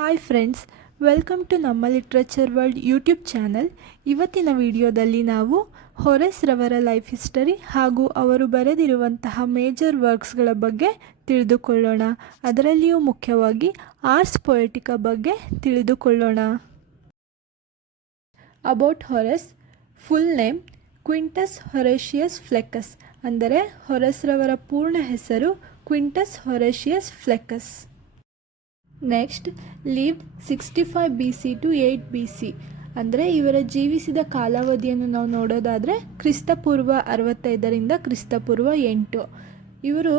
Hi friends, welcome to ನಮ್ಮ literature world YouTube channel. ಇವತ್ತಿನ ವಿಡಿಯೋದಲ್ಲಿ ನಾವು ಹೊರೆಸ್ ರವರ ಲೈಫ್ ಹಿಸ್ಟರಿ ಹಾಗೂ ಅವರು ಬರೆದಿರುವಂತಹ ಮೇಜರ್ ವರ್ಕ್ಸ್ಗಳ ಬಗ್ಗೆ ತಿಳಿದುಕೊಳ್ಳೋಣ. ಅದರಲ್ಲಿಯೂ ಮುಖ್ಯವಾಗಿ ಆರ್ಸ್ ಪೊಯೆಟಿಕಾ ಬಗ್ಗೆ ತಿಳಿದುಕೊಳ್ಳೋಣ. About Horace. Full name Quintus Horatius Flaccus, ಅಂದರೆ ಹೊರೆಸ್ ರವರ ಪೂರ್ಣ ಹೆಸರು Quintus Horatius Flaccus. Next, lived 65 BC to 8 BC, ಅಂದರೆ ಇವರ ಜೀವಿಸಿದ ಕಾಲಾವಧಿಯನ್ನು ನಾವು ನೋಡೋದಾದರೆ ಕ್ರಿಸ್ತಪೂರ್ವ 65ರಿಂದ ಕ್ರಿಸ್ತಪೂರ್ವ 8. ಇವರು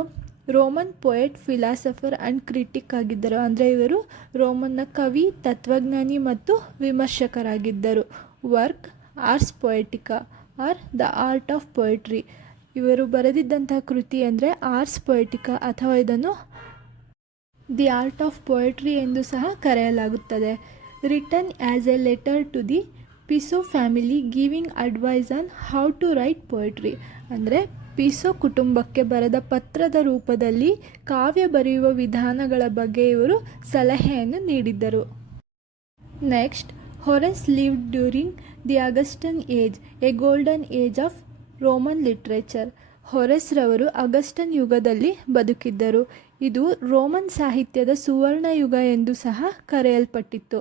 Roman poet, philosopher and critic ಆಗಿದ್ದರು. ಅಂದರೆ ಇವರು ರೋಮನ್ನ ಕವಿ, ತತ್ವಜ್ಞಾನಿ ಮತ್ತು ವಿಮರ್ಶಕರಾಗಿದ್ದರು. Work Ars Poetica or the art of poetry. ಇವರು ಬರೆದಿದ್ದಂತಹ ಕೃತಿ ಅಂದರೆ ಆರ್ಸ್ ಪೊಯೆಟಿಕಾ, ಅಥವಾ ಇದನ್ನು ದಿ ಆರ್ಟ್ ಆಫ್ ಪೊಯೆಟ್ರಿ ಎಂದು ಸಹ ಕರೆಯಲಾಗುತ್ತದೆ. Written as a letter to the Piso family giving advice on how to write poetry, ಅಂದರೆ ಪಿಸೋ ಕುಟುಂಬಕ್ಕೆ ಬರೆದ ಪತ್ರದ ರೂಪದಲ್ಲಿ ಕಾವ್ಯ ಬರೆಯುವ ವಿಧಾನಗಳ ಬಗ್ಗೆ ಇವರು ಸಲಹೆಯನ್ನು ನೀಡಿದ್ದರು. Next, Horace lived during the Augustan age, a golden age of Roman literature. Horace ರವರು ಅಗಸ್ಟನ್ ಯುಗದಲ್ಲಿ ಬದುಕಿದ್ದರು. ಇದು ರೋಮನ್ ಸಾಹಿತ್ಯದ ಸುವರ್ಣ ಯುಗ ಎಂದು ಸಹ ಕರೆಯಲ್ಪಟ್ಟಿತ್ತು.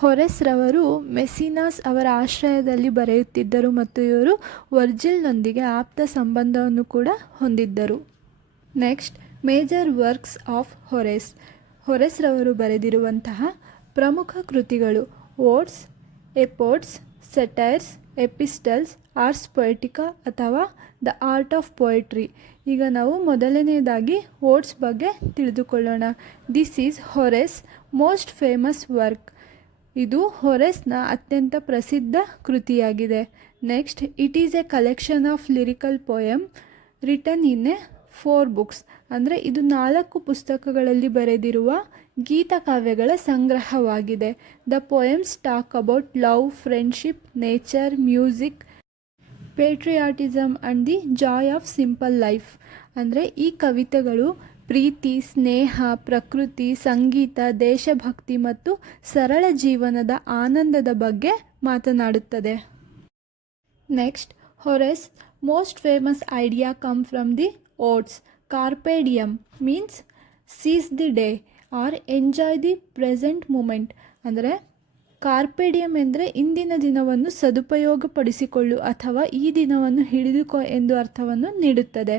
ಹೊರೆಸ್ ರವರು ಮೆಸಿನಾಸ್ ಅವರ ಆಶ್ರಯದಲ್ಲಿ ಬರೆಯುತ್ತಿದ್ದರು ಮತ್ತು ಇವರು ವರ್ಜಿಲ್ನೊಂದಿಗೆ ಆಪ್ತ ಸಂಬಂಧವನ್ನು ಕೂಡ ಹೊಂದಿದ್ದರು. Next, major works of Horace. Horace ರವರು ಬರೆದಿರುವಂತಹ ಪ್ರಮುಖ ಕೃತಿಗಳು ಓಡ್ಸ್, ಎಪೋಡ್ಸ್, ಸೆಟೈರ್ಸ್, ಎಪಿಸ್ಟಲ್ಸ್, ಆರ್ಸ್ ಪೊಯೆಟಿಕಾ ಅಥವಾ ದ ಆರ್ಟ್ ಆಫ್ ಪೊಯೆಟ್ರಿ. ಈಗ ನಾವು ಮೊದಲನೆಯದಾಗಿ ಓಡ್ಸ್ ಬಗ್ಗೆ ತಿಳಿದುಕೊಳ್ಳೋಣ. This is Horace most famous work. ಇದು ಹೊರೆಸ್ನ ಅತ್ಯಂತ ಪ್ರಸಿದ್ಧ ಕೃತಿಯಾಗಿದೆ. Next, it is a collection of lyrical poem written in a 4 books, ಅಂದರೆ ಇದು 4 ಪುಸ್ತಕಗಳಲ್ಲಿ ಬರೆದಿರುವ ಗೀತಕಾವ್ಯಗಳ ಸಂಗ್ರಹವಾಗಿದೆ. The poems talk about love, friendship, nature, music, patriotism and the joy of simple life, ಅಂದರೆ ಈ ಕವಿತೆಗಳು ಪ್ರೀತಿ, ಸ್ನೇಹ, ಪ್ರಕೃತಿ, ಸಂಗೀತ, ದೇಶಭಕ್ತಿ ಮತ್ತು ಸರಳ ಜೀವನದ ಆನಂದದ ಬಗ್ಗೆ ಮಾತನಾಡುತ್ತದೆ. Next, Horace most famous idea come from the odes. Carpe diem means seize the day or enjoy the present moment, ಅಂದರೆ ಕಾರ್ಪೆಡಿಯಮ್ ಎಂದರೆ ಇಂದಿನ ದಿನವನ್ನು ಸದುಪಯೋಗಪಡಿಸಿಕೊಳ್ಳು ಅಥವಾ ಈ ದಿನವನ್ನು ಹಿಡಿದುಕೋ ಎಂದು ಅರ್ಥವನ್ನು ನೀಡುತ್ತದೆ.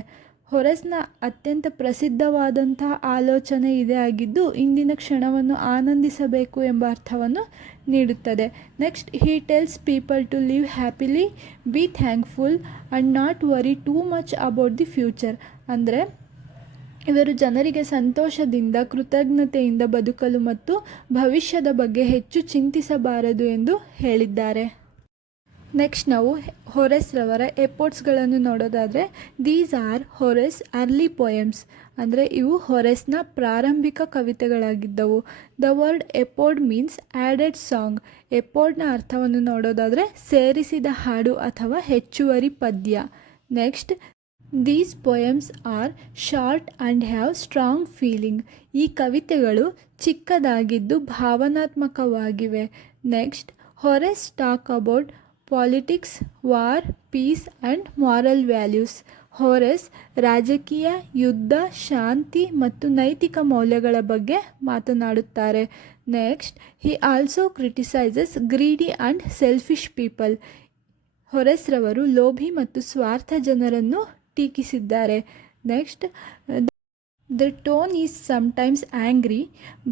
ಹೊರೆಸ್ನ ಅತ್ಯಂತ ಪ್ರಸಿದ್ಧವಾದಂತಹ ಆಲೋಚನೆ ಇದೇ ಆಗಿದ್ದು ಇಂದಿನ ಕ್ಷಣವನ್ನು ಆನಂದಿಸಬೇಕು ಎಂಬ ಅರ್ಥವನ್ನು ನೀಡುತ್ತದೆ. Next, he tells people to live happily, be thankful and not worry too much about the future, ಅಂದರೆ ಇವರು ಜನರಿಗೆ ಸಂತೋಷದಿಂದ, ಕೃತಜ್ಞತೆಯಿಂದ ಬದುಕಲು ಮತ್ತು ಭವಿಷ್ಯದ ಬಗ್ಗೆ ಹೆಚ್ಚು ಚಿಂತಿಸಬಾರದು ಎಂದು ಹೇಳಿದ್ದಾರೆ. ನೆಕ್ಸ್ಟ್, ನಾವು ಹೊರೆಸ್ ರವರ ಎಪೋಡ್ಸ್ಗಳನ್ನು ನೋಡೋದಾದರೆ these are Horace early poems, ಅಂದರೆ ಇವು ಹೊರೆಸ್ನ ಪ್ರಾರಂಭಿಕ ಕವಿತೆಗಳಾಗಿದ್ದವು. The word epode means added song. ಎಪೋಡ್ನ ಅರ್ಥವನ್ನು ನೋಡೋದಾದರೆ ಸೇರಿಸಿದ ಹಾಡು ಅಥವಾ ಹೆಚ್ಚುವರಿ ಪದ್ಯ. Next, these poems are short and have strong feeling. ಈ ಕವಿತೆಗಳು ಚಿಕ್ಕದಾಗಿದ್ದು ಭಾವನಾತ್ಮಕವಾಗಿವೆ. Next, Horace talk about politics, war, peace and moral values. Horace ರಾಜಕೀಯ, ಯುದ್ಧ, ಶಾಂತಿ ಮತ್ತು ನೈತಿಕ ಮೌಲ್ಯಗಳ ಬಗ್ಗೆ ಮಾತನಾಡುತ್ತಾರೆ. Next, he also criticises greedy and selfish people. Horace ರವರು ಲೋಭಿ ಮತ್ತು ಸ್ವಾರ್ಥ ಜನರನ್ನು ಟೀಕಿಸಿದ್ದಾರೆ. Next, the tone is sometimes angry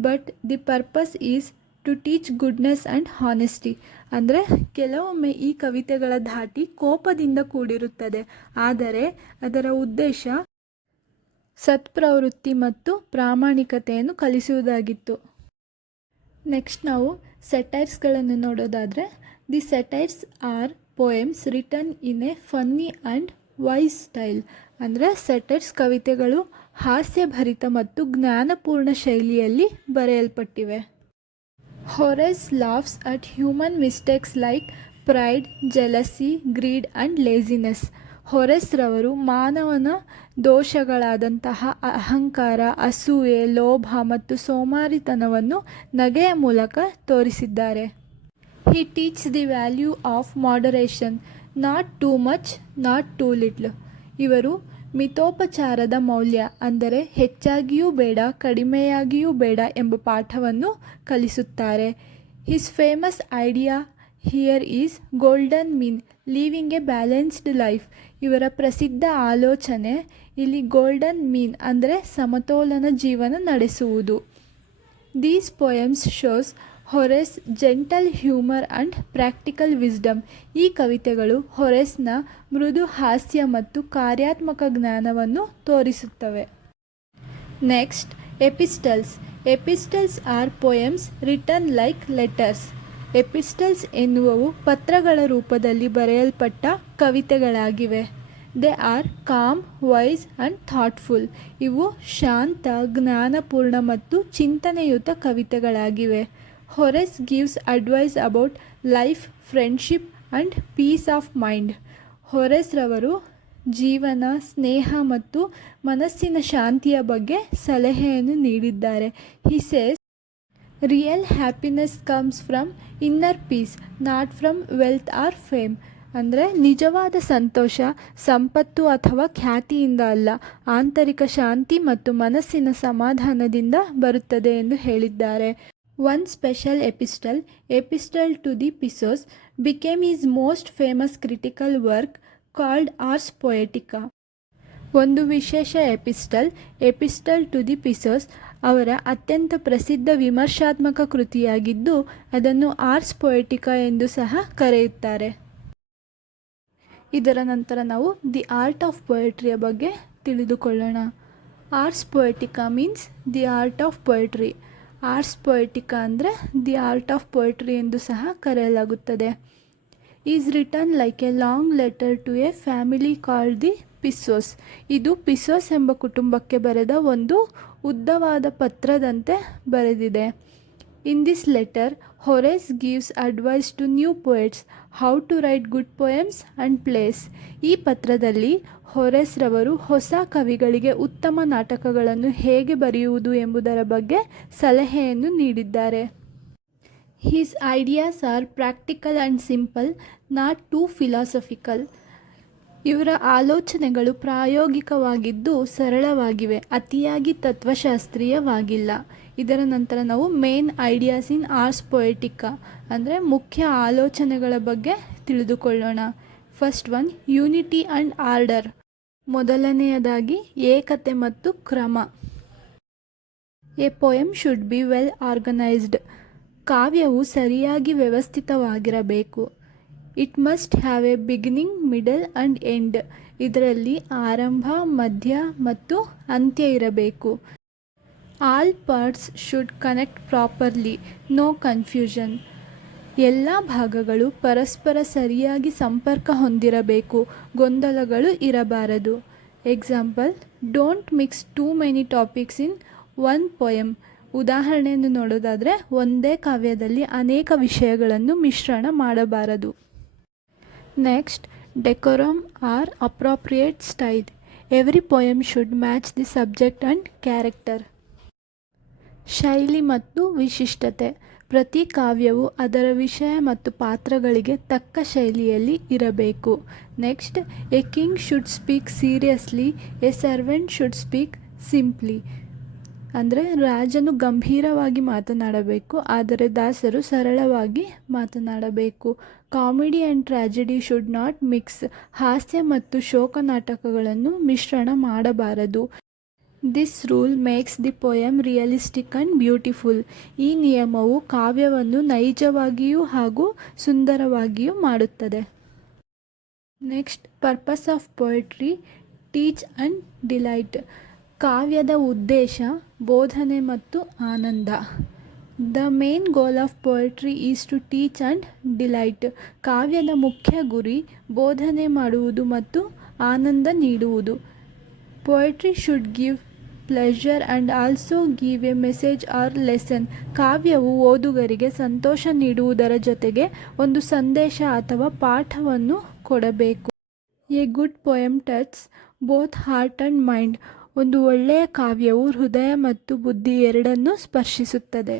but the purpose is to teach goodness and honesty, ಅಂದರೆ ಕೆಲವೊಮ್ಮೆ ಈ ಕವಿತೆಗಳ ಧಾಟಿ ಕೋಪದಿಂದ ಕೂಡಿರುತ್ತದೆ, ಆದರೆ ಅದರ ಉದ್ದೇಶ ಸತ್ಪ್ರವೃತ್ತಿ ಮತ್ತು ಪ್ರಾಮಾಣಿಕತೆಯನ್ನು ಕಲಿಸುವುದಾಗಿತ್ತು. ನೆಕ್ಸ್ಟ್, ನಾವು ಸೆಟೈರ್ಸ್ಗಳನ್ನು ನೋಡೋದಾದರೆ the satires are poems written in a funny and wise style, ಅಂದರೆ ಸೆಟೈರ್ಸ್ ಕವಿತೆಗಳು ಹಾಸ್ಯಭರಿತ ಮತ್ತು ಜ್ಞಾನಪೂರ್ಣ ಶೈಲಿಯಲ್ಲಿ ಬರೆಯಲ್ಪಟ್ಟಿವೆ. Horace laughs at human mistakes like pride, jealousy, greed and laziness. Horace ರವರು ಮಾನವನ ದೋಷಗಳಾದಂತಹ ಅಹಂಕಾರ, ಅಸೂಯೆ, ಲೋಭ ಮತ್ತು ಸೋಮಾರಿತನವನ್ನು ನಗೆಯ ಮೂಲಕ ತೋರಿಸಿದ್ದಾರೆ. He teach the value of moderation, not too much, not too little. ಇವರು ಮಿತೋಪಚಾರದ ಮೌಲ್ಯ ಅಂದರೆ ಹೆಚ್ಚಾಗಿಯೂ ಬೇಡ, ಕಡಿಮೆಯಾಗಿಯೂ ಬೇಡ ಎಂಬ ಪಾಠವನ್ನು ಕಲಿಸುತ್ತಾರೆ. His famous idea here is golden mean, living a balanced life. ಇವರ ಪ್ರಸಿದ್ಧ ಆಲೋಚನೆ ಇಲ್ಲಿ ಗೋಲ್ಡನ್ ಮೀನ್ ಅಂದರೆ ಸಮತೋಲನ ಜೀವನ ನಡೆಸುವುದು. These poems shows Horace gentle humour and practical wisdom. ಈ ಕವಿತೆಗಳು ಹೊರೆಸ್ನ ಮೃದು ಹಾಸ್ಯ ಮತ್ತು ಕಾರ್ಯಾತ್ಮಕ ಜ್ಞಾನವನ್ನು ತೋರಿಸುತ್ತವೆ. Next, epistles. Epistles are poems written like letters. Epistles ಎನ್ನುವವು ಪತ್ರಗಳ ರೂಪದಲ್ಲಿ ಬರೆಯಲ್ಪಟ್ಟ ಕವಿತೆಗಳಾಗಿವೆ. They are calm, wise and thoughtful. ಇವು ಶಾಂತ, ಜ್ಞಾನಪೂರ್ಣ ಮತ್ತು ಚಿಂತನೆಯುತ ಕವಿತೆಗಳಾಗಿವೆ. Horace gives advice about life, friendship and peace of mind. Horace ರವರು ಜೀವನ, ಸ್ನೇಹ ಮತ್ತು ಮನಸ್ಸಿನ ಶಾಂತಿಯ ಬಗ್ಗೆ ಸಲಹೆಯನ್ನು ನೀಡಿದ್ದಾರೆ. He says, real happiness comes from inner peace, not from wealth or fame. ಅಂದರೆ ನಿಜವಾದ ಸಂತೋಷ ಸಂಪತ್ತು ಅಥವಾ ಖ್ಯಾತಿಯಿಂದ ಅಲ್ಲ, ಆಂತರಿಕ ಶಾಂತಿ ಮತ್ತು ಮನಸ್ಸಿನ ಸಮಾಧಾನದಿಂದ ಬರುತ್ತದೆ ಎಂದು ಹೇಳಿದ್ದಾರೆ. One special epistle, epistle to the Pisos, became his most famous critical work called Ars Poetica. ಒಂದು ವಿಶೇಷ epistle, epistle to the Pisos, ಅವರ ಅತ್ಯಂತ ಪ್ರಸಿದ್ಧ ವಿಮರ್ಶಾತ್ಮಕ ಕೃತಿಯಾಗಿದ್ದು ಅದನ್ನು ಆರ್ಸ್ ಪೊಯೆಟಿಕಾ ಎಂದು ಸಹ ಕರೆಯುತ್ತಾರೆ. ಇದರ ನಂತರ ನಾವು ದಿ ಆರ್ಟ್ ಆಫ್ ಪೊಯೆಟ್ರಿಯ ಬಗ್ಗೆ ತಿಳಿದುಕೊಳ್ಳೋಣ. Ars Poetica means the art of poetry. Ars Poetica ಅಂದರೆ ದಿ ಆರ್ಟ್ ಆಫ್ ಪೊಯೆಟ್ರಿ ಎಂದು ಸಹ ಕರೆಯಲಾಗುತ್ತದೆ. Is written like a long letter to a family called the Pisos. ಇದು ಪಿಸೋಸ್ ಎಂಬ ಕುಟುಂಬಕ್ಕೆ ಬರೆದ ಒಂದು ಉದ್ದವಾದ ಪತ್ರದಂತೆ ಬರೆದಿದೆ. In this letter Horace gives advice to new poets how to write good poems and plays. ಈ ಪತ್ರದಲ್ಲಿ ಹೊರೆಸ್ ರವರು ಹೊಸ ಕವಿಗಳಿಗೆ ಉತ್ತಮ ನಾಟಕಗಳನ್ನು ಹೇಗೆ ಬರೆಯುವುದು ಎಂಬುದರ ಬಗ್ಗೆ ಸಲಹೆಯನ್ನು ನೀಡಿದ್ದಾರೆ. His ideas are practical and simple, not too philosophical. ಇವರ ಆಲೋಚನೆಗಳು ಪ್ರಾಯೋಗಿಕವಾಗಿದ್ದು ಸರಳವಾಗಿವೆ, ಅತಿಯಾಗಿ ತತ್ವಶಾಸ್ತ್ರೀಯವಾಗಿಲ್ಲ. ಇದರ ನಂತರ ನಾವು main ideas in Ars Poetica ಅಂದರೆ ಮುಖ್ಯ ಆಲೋಚನೆಗಳ ಬಗ್ಗೆ ತಿಳಿದುಕೊಳ್ಳೋಣ. First one, unity and order. ಮೊದಲನೆಯದಾಗಿ ಏಕತೆ ಮತ್ತು ಕ್ರಮ. A poem should be well organised. ಕಾವ್ಯವು ಸರಿಯಾಗಿ ವ್ಯವಸ್ಥಿತವಾಗಿರಬೇಕು. It must have a beginning, middle and end. ಇದರಲ್ಲಿ ಆರಂಭ, ಮಧ್ಯ ಮತ್ತು ಅಂತ್ಯ ಇರಬೇಕು. All parts should connect properly, no confusion. ಎಲ್ಲ ಭಾಗಗಳು ಪರಸ್ಪರ ಸರಿಯಾಗಿ ಸಂಪರ್ಕ ಹೊಂದಿರಬೇಕು, ಗೊಂದಲಗಳು ಇರಬಾರದು. Example, don't mix too many topics in one poem. ಉದಾಹರಣೆಯನ್ನು ನೋಡೋದಾದರೆ ಒಂದೇ ಕಾವ್ಯದಲ್ಲಿ ಅನೇಕ ವಿಷಯಗಳನ್ನು ಮಿಶ್ರಣ ಮಾಡಬಾರದು. Next, decorum or appropriate style. Every poem should match the subject and character. ಶೈಲಿ ಮತ್ತು ವಿಶಿಷ್ಟತೆ. ಪ್ರತಿ ಕಾವ್ಯವು ಅದರ ವಿಷಯ ಮತ್ತು ಪಾತ್ರಗಳಿಗೆ ತಕ್ಕ ಶೈಲಿಯಲ್ಲಿ ಇರಬೇಕು. Next, a king should speak seriously, a servant should speak simply. ಅಂದರೆ ರಾಜನು ಗಂಭೀರವಾಗಿ ಮಾತನಾಡಬೇಕು, ಆದರೆ ದಾಸರು ಸರಳವಾಗಿ ಮಾತನಾಡಬೇಕು. Comedy and tragedy should not mix. ಹಾಸ್ಯ ಮತ್ತು ಶೋಕ ನಾಟಕಗಳನ್ನು ಮಿಶ್ರಣ ಮಾಡಬಾರದು. This rule makes the poem realistic and beautiful. ಈ ನಿಯಮವು ಕಾವ್ಯವನ್ನು ನೈಜವಾಗಿಯೂ ಹಾಗೂ ಸುಂದರವಾಗಿಯೂ ಮಾಡುತ್ತದೆ. Next, purpose of poetry, teach and delight. ಕಾವ್ಯದ ಉದ್ದೇಶ ಬೋಧನೆ ಮತ್ತು ಆನಂದ. The main goal of poetry is to teach and delight. ಕಾವ್ಯದ ಮುಖ್ಯ ಗುರಿ ಬೋಧನೆ ಮಾಡುವುದು ಮತ್ತು ಆನಂದ ನೀಡುವುದು. Poetry should give pleasure and also give a message or lesson. ಕಾವ್ಯವು ಓದುಗರಿಗೆ ಸಂತೋಷ ನೀಡುವುದರ ಜೊತೆಗೆ ಒಂದು ಸಂದೇಶ ಅಥವಾ ಪಾಠವನ್ನು ಕೊಡಬೇಕು. A good poem touches both heart and mind. ಒಂದು ಒಳ್ಳೆಯ ಕಾವ್ಯವು ಹೃದಯ ಮತ್ತು ಬುದ್ಧಿ ಎರಡನ್ನೂ ಸ್ಪರ್ಶಿಸುತ್ತದೆ.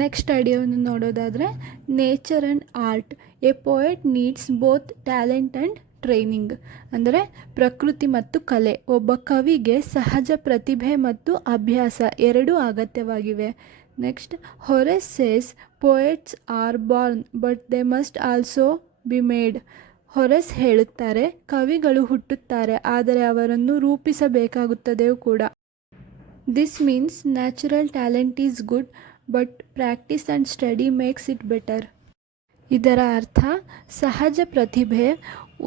ನೆಕ್ಸ್ಟ್ ಐಡಿಯಾವನ್ನು ನೋಡೋದಾದರೆ nature and art. A poet needs both talent and training. ಅಂದರೆ ಪ್ರಕೃತಿ ಮತ್ತು ಕಲೆ. ಒಬ್ಬ ಕವಿಗೆ ಸಹಜ ಪ್ರತಿಭೆ ಮತ್ತು ಅಭ್ಯಾಸ ಎರಡೂ ಅಗತ್ಯವಾಗಿವೆ. Next, Horace says poets are born but they must also be made. Horace ಹೇಳುತ್ತಾರೆ, ಕವಿಗಳು ಹುಟ್ಟುತ್ತಾರೆ ಆದರೆ ಅವರನ್ನು ರೂಪಿಸಬೇಕಾಗುತ್ತದೆಯೂ ಕೂಡ. This means natural talent is good but practice and study makes it better. ಇದರ ಅರ್ಥ ಸಹಜ ಪ್ರತಿಭೆ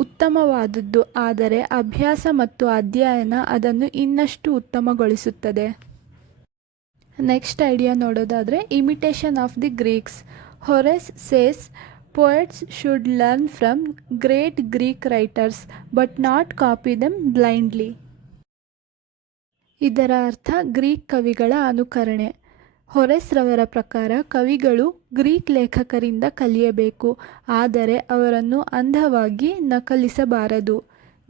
ಉತ್ತಮವಾದದ್ದು, ಆದರೆ ಅಭ್ಯಾಸ ಮತ್ತು ಅಧ್ಯಯನ ಅದನ್ನು ಇನ್ನಷ್ಟು ಉತ್ತಮಗೊಳಿಸುತ್ತದೆ. ನೆಕ್ಸ್ಟ್ ಐಡಿಯಾ ನೋಡೋದಾದರೆ imitation of the Greeks. Horace says poets should learn from great Greek writers but not copy them blindly. ಇದರ ಅರ್ಥ ಗ್ರೀಕ್ ಕವಿಗಳ ಅನುಕರಣೆ. ಹೊರೆಸ್ ರವರ ಪ್ರಕಾರ ಕವಿಗಳು ಗ್ರೀಕ್ ಲೇಖಕರಿಂದ ಕಲಿಯಬೇಕು, ಆದರೆ ಅವರನ್ನು ಅಂಧವಾಗಿ ನಕಲಿಸಬಾರದು.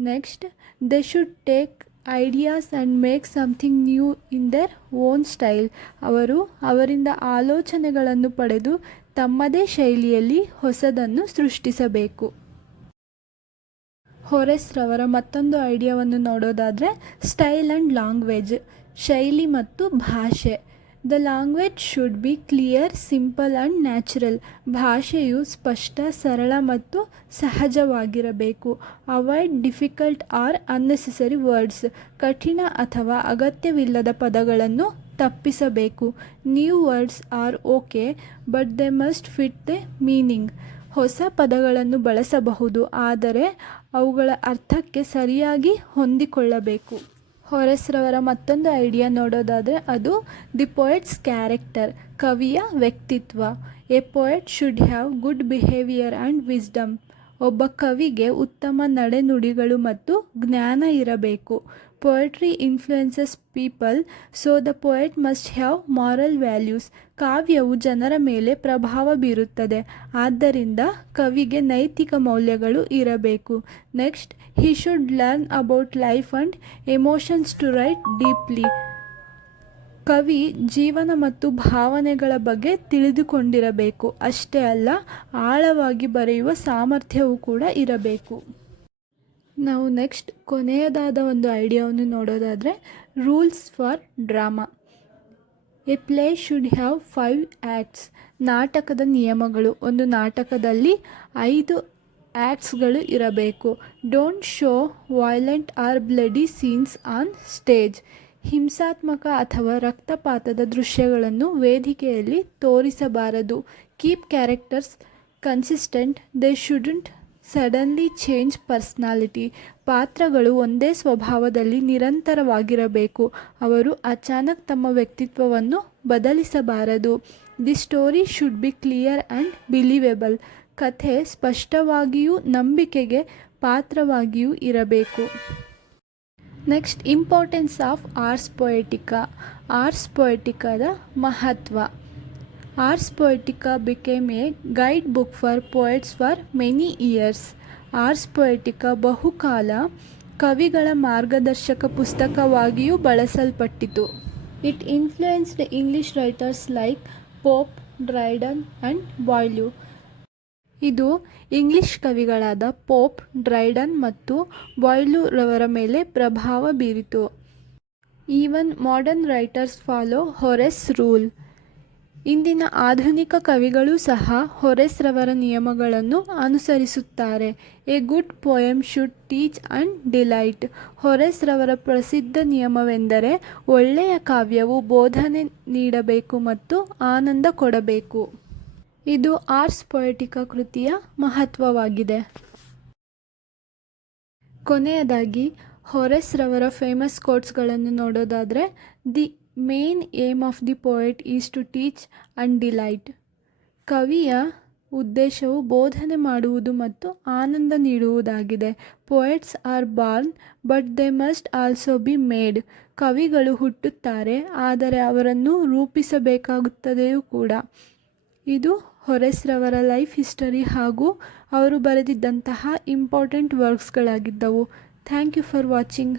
Next, they should take ideas and make something new in their own style. ಅವರು ಅವರಿಂದ ಆಲೋಚನೆಗಳನ್ನು ಪಡೆದು ತಮ್ಮದೇ ಶೈಲಿಯಲ್ಲಿ ಹೊಸದನ್ನು ಸೃಷ್ಟಿಸಬೇಕು. ಹೊರೆಸ್ ರವರ ಮತ್ತೊಂದು ಐಡಿಯಾವನ್ನು ನೋಡೋದಾದರೆ ಸ್ಟೈಲ್ ಆ್ಯಂಡ್ ಲ್ಯಾಂಗ್ವೇಜ್. ಶೈಲಿ ಮತ್ತು ಭಾಷೆ. The language should be clear, simple and natural. ಭಾಷೆಯು ಸ್ಪಷ್ಟ, ಸರಳ ಮತ್ತು ಸಹಜವಾಗಿರಬೇಕು. Avoid difficult or unnecessary words. ಕಠಿಣ ಅಥವಾ ಅಗತ್ಯವಿಲ್ಲದ ಪದಗಳನ್ನು ತಪ್ಪಿಸಬೇಕು. New words are okay but they must fit the meaning. ಹೊಸ ಪದಗಳನ್ನು ಬಳಸಬಹುದು, ಆದರೆ ಅವುಗಳ ಅರ್ಥಕ್ಕೆ ಸರಿಯಾಗಿ ಹೊಂದಿಕೊಳ್ಳಬೇಕು. ಹೊರೆಸ್ ರವರ ಮತ್ತೊಂದು ಐಡಿಯಾ ನೋಡೋದಾದರೆ ಅದು ದಿ ಪೋಯೆಟ್ಸ್ ಕ್ಯಾರೆಕ್ಟರ್. ಕವಿಯ ವ್ಯಕ್ತಿತ್ವ. A poet should have good behaviour and wisdom. ಒಬ್ಬ ಕವಿಗೆ ಉತ್ತಮ ನಡೆನುಡಿಗಳು ಮತ್ತು ಜ್ಞಾನ ಇರಬೇಕು. Poetry influences people, so the poet must have moral values. ಕಾವ್ಯವು ಜನರ ಮೇಲೆ ಪ್ರಭಾವ ಬೀರುತ್ತದೆ, ಆದ್ದರಿಂದ ಕವಿಗೆ ನೈತಿಕ ಮೌಲ್ಯಗಳು ಇರಬೇಕು. Next, he should learn about life and emotions to write deeply. ಕವಿ ಜೀವನ ಮತ್ತು ಭಾವನೆಗಳ ಬಗ್ಗೆ ತಿಳಿದುಕೊಂಡಿರಬೇಕು. ಅಷ್ಟೇ ಅಲ್ಲ, ಆಳವಾಗಿ ಬರೆಯುವ ಸಾಮರ್ಥ್ಯವೂ ಕೂಡ ಇರಬೇಕು. ನಾವು ನೆಕ್ಸ್ಟ್ ಕೊನೆಯದಾದ ಒಂದು ಐಡಿಯಾವನ್ನು ನೋಡೋದಾದರೆ rules for drama. A play should have 5 acts. ನಾಟಕದ ನಿಯಮಗಳು. ಒಂದು ನಾಟಕದಲ್ಲಿ 5 ಆ್ಯಕ್ಟ್ಸ್ಗಳು ಇರಬೇಕು. Don't show violent or bloody scenes on stage. ಹಿಂಸಾತ್ಮಕ ಅಥವಾ ರಕ್ತಪಾತದ ದೃಶ್ಯಗಳನ್ನು ವೇದಿಕೆಯಲ್ಲಿ ತೋರಿಸಬಾರದು. Keep characters consistent. They shouldn't suddenly change personality. ಪಾತ್ರಗಳು ಒಂದೇ ಸ್ವಭಾವದಲ್ಲಿ ನಿರಂತರವಾಗಿರಬೇಕು. ಅವರು ಅಚಾನಕ್ ತಮ್ಮ ವ್ಯಕ್ತಿತ್ವವನ್ನು ಬದಲಿಸಬಾರದು. The story should be clear and believable. ಕಥೆ ಸ್ಪಷ್ಟವಾಗಿಯೂ ನಂಬಿಕೆಗೆ ಪಾತ್ರವಾಗಿಯೂ ಇರಬೇಕು. Next, importance of Ars Poetica. Ars ಪೊಯೆಟಿಕಾದ ಮಹತ್ವ. Ars Poetica became a guide book for poets for many years. Ars Poetica ಬಹುಕಾಲ ಕವಿಗಳ ಮಾರ್ಗದರ್ಶಕ ಪುಸ್ತಕವಾಗಿಯೂ ಬಳಸಲ್ಪಟ್ಟಿತು. It influenced English writers like Pope, Dryden and Boileau. ಇದು ಇಂಗ್ಲಿಷ್ ಕವಿಗಳಾದ ಪೋಪ್, ಡ್ರೈಡನ್ ಮತ್ತು ಬಾಯ್ಲ್ಯೂ ರವರ ಮೇಲೆ ಪ್ರಭಾವ ಬೀರಿತು. Even modern writers follow Horace rule. ಇಂದಿನ ಆಧುನಿಕ ಕವಿಗಳೂ ಸಹ ಹೊರೆಸ್ ರವರ ನಿಯಮಗಳನ್ನು ಅನುಸರಿಸುತ್ತಾರೆ. A good poem should teach and delight. Horace ರವರ ಪ್ರಸಿದ್ಧ ನಿಯಮವೆಂದರೆ ಒಳ್ಳೆಯ ಕಾವ್ಯವು ಬೋಧನೆ ನೀಡಬೇಕು ಮತ್ತು ಆನಂದ ಕೊಡಬೇಕು. ಇದು ಆರ್ಸ್ ಪೊಯೆಟಿಕಾ ಕೃತಿಯ ಮಹತ್ವವಾಗಿದೆ. ಕೊನೆಯದಾಗಿ ಹೊರೆಸ್ ರವರ ಫೇಮಸ್ ಕೋಟ್ಸ್ಗಳನ್ನು ನೋಡೋದಾದರೆ the main aim of the poet is to teach and delight. ಕವಿಯ ಉದ್ದೇಶವು ಬೋಧನೆ ಮಾಡುವುದು ಮತ್ತು ಆನಂದ ನೀಡುವುದಾಗಿದೆ. Poets are born but they must also be made. ಕವಿಗಳು ಹುಟ್ಟುತ್ತಾರೆ, ಆದರೆ ಅವರನ್ನು ರೂಪಿಸಬೇಕಾಗುತ್ತದೆಯೂ ಕೂಡ. ಇದು ಹೊರೆಸ್ ರವರ ಲೈಫ್ ಹಿಸ್ಟರಿ ಹಾಗೂ ಅವರು ಬರೆದಿದ್ದಂತಹ ಇಂಪಾರ್ಟೆಂಟ್ ವರ್ಕ್ಸ್ಗಳಾಗಿದ್ದವು. Thank you for watching.